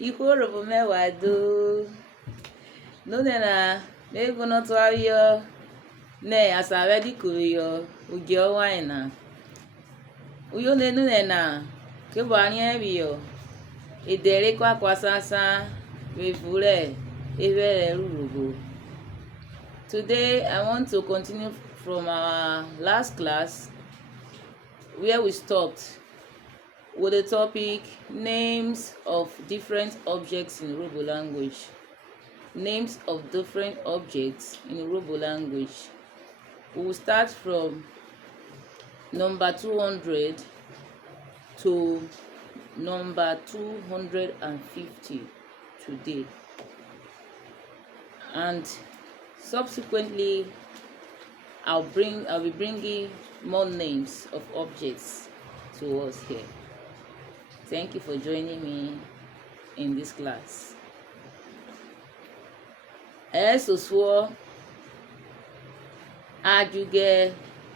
Urhobo mewa do. No na me go not to ne as already kuyo ugi Owaren na. Uyo ne no na ke bo ani ebiyo. Idjerhe Ekuakua Sasan we fure evere Urhobo. Today I want to continue from our last class where we stopped with the topic names of different objects in Urhobo language. Names of different objects in Urhobo language. We will start from number 200 to number 250 today, and subsequently I'll be bringing more names of objects to us here. Thank you for joining me in this class. Esiso, Adjuge,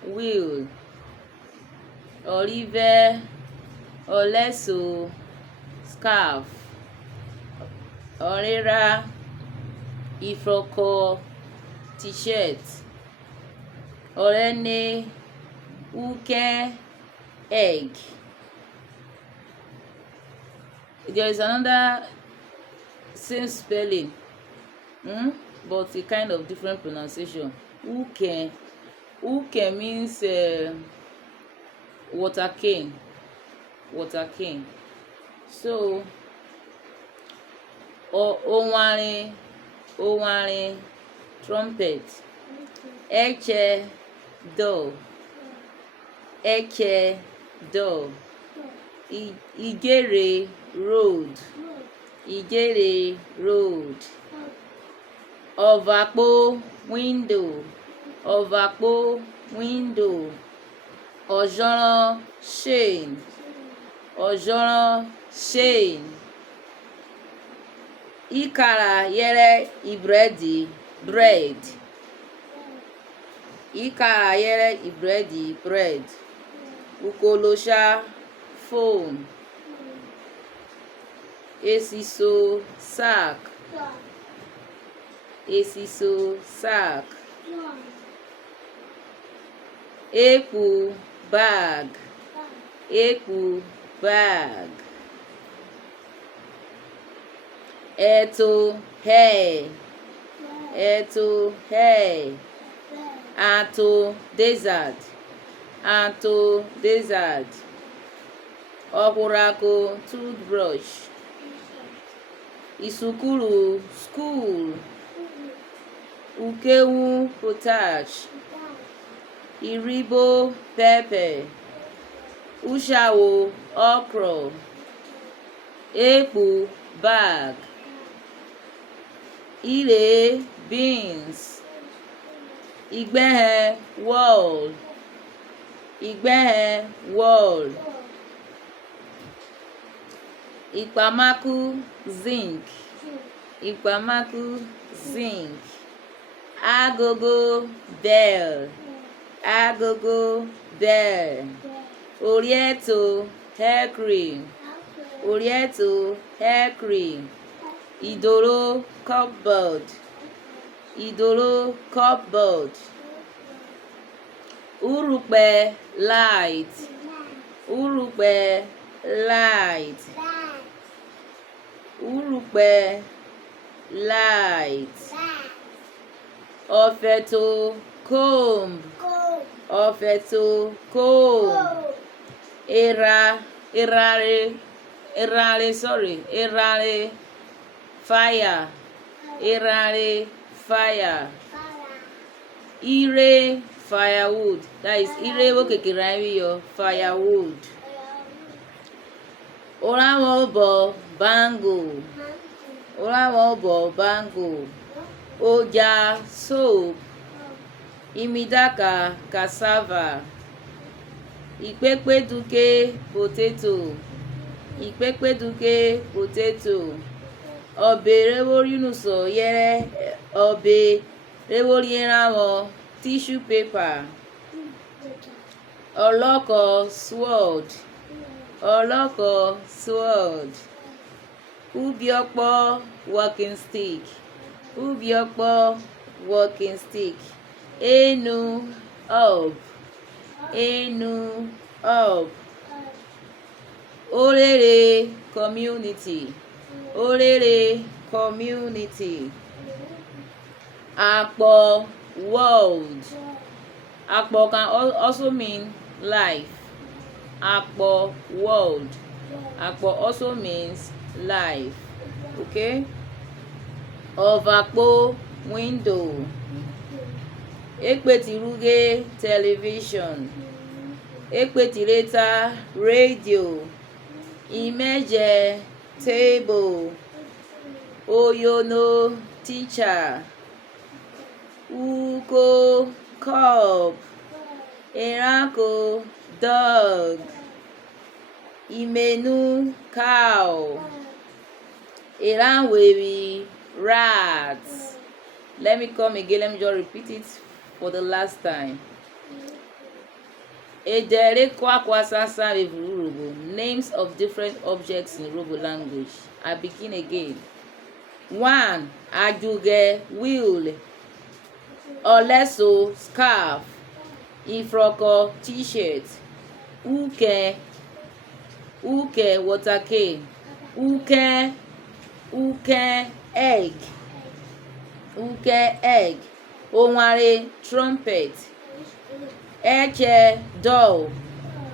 will, Ori-e, Oleso, Scalf, Ori-e, Ifro, t-shirt, Owaren, Ukewu, egg. There is another same spelling, but a kind of different pronunciation. Uke means water cane. So Owaren, trumpet. Do. Idjerhe, road. Vakpo, window. Ojoro, chain. Ikara yere Ibre, bread. Ikara yere Ibre, bread. Ukolosha, phone. Esiso, sack. Ekpu, bag. Eto, hair. Aton, desert. Ohworako, toothbrush. Isukuru, school. Ukewu, Potash. Irhibo, pepper. Ushawo, Okro. Ekpu, bag. Iri, beans. Igbe, wall. Ekpamaku, zinc. Agogo, bell. Ori-e, hair cream. Idoro, cupboard. Urhukpe, light. Ofeto, comb. Erare, fire. Ire, firewood. That is Irhibo kekere yo, firewood. Oramo, bangle. Oja, soap. Imidaka, cassava. Ikpepeduke, potato. Obe reworinuso yere reworienamo, tissue paper. Oloko, sword. Ubiokpo walking stick. Ubiokpo walking stick. N-obo. N-obo. Ori-e community. Ori-e community. Akpo world. Akpo can also mean life. Akpo world. Akpo also means life. Okay? Vakpo window. Ekpe3 television. Ekpe3 radio. EJAJE table. Oyono teacher. Uko cup. Urhukpe dog. Imenu cow. Iranweri rat. Let me come again. Let me just repeat it for the last time. Ekuakua Sasan with Urhobo. Names of different objects in Urhobo language. I begin again. 1. Adjuge wheel. Oleso scarf. Ifro t-shirt. Uke water cane. Uke egg. Owaren trumpet. Eche door.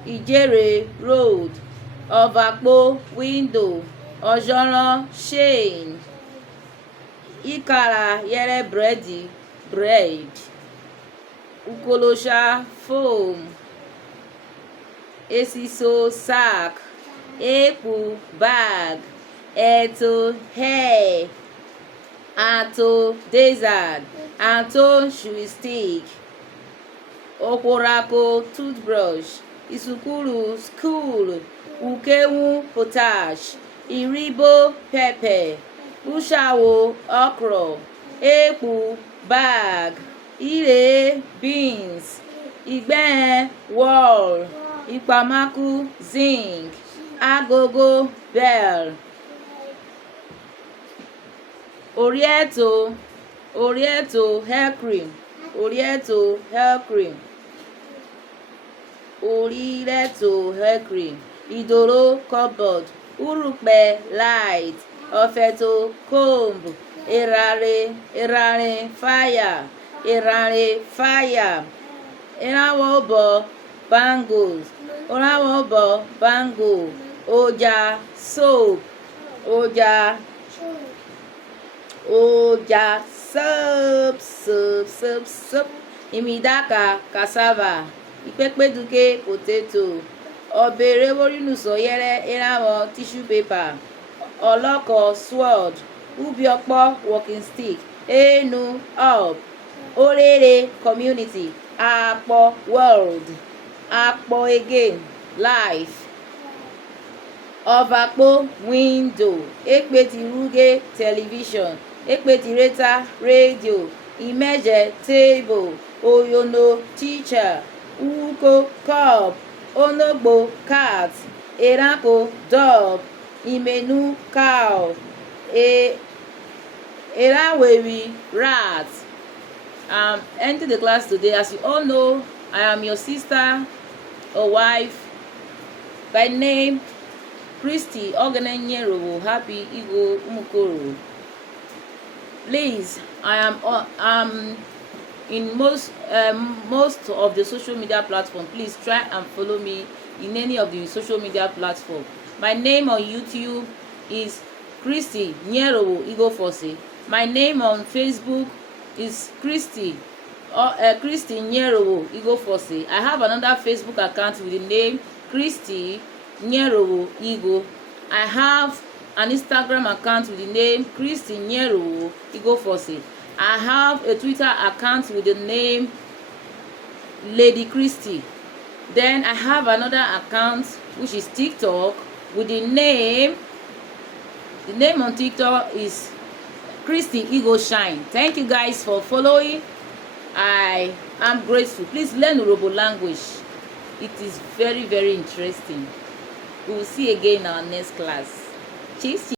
Idjerhe road. Vakpo window. Ojoro chain. Ikara bread. Ukolosha foam. Esiso sack. Ekpu bag. Eto hair. Aton desert. Aton shoe stick. Ohworako toothbrush. Isukuru school. Ukewu Potash. Irhibo pepper. Ushawo Okro. Ekpu bag. Ibre beans. Igbe wall. Ekpamaku zinc. Agogo bell. Ori-e hair cream. Ori-e hair cream. Idoro cupboard. Urhukpe light. Ofeto comb. Irhibo fire. Urhobo bangles. Urhobo bangle. Oja soap. Oja soap. Imidaka cassava. Ikpeduke potato. Obere worinuso yere Urhobo tissue paper. Oloko sword. Ubiokpo walking stick. N-obo. Ori-e community. Akpo world. Akpo again life. Vakpo window. Ekpe3 television. Ekpe3 radio. EJAJE table. Oyono teacher. Uko cup. n-obo cat. Urhukpe dog. Imenu cow. Iranweri rat. Enter the class today. As you all know, I am your sister or wife by name Christy Irhibo. Happy Igbo Umukoro. Please, I am in most of the social media platform. Please try and follow me in any of the social media platform. My name on YouTube is Christy Irhibo. My name on Facebook is Christy Irhibo. I have another Facebook account with the name Christy Irhibo. I have an Instagram account with the name Christy Irhibo. I have a Twitter account with the name Lady Christy. Then I have another account which is TikTok with the name on TikTok is Christy Shine. Thank you guys for following. I am grateful. Please learn Urhobo language. It is very, very interesting. We will see again in our next class. Cheers.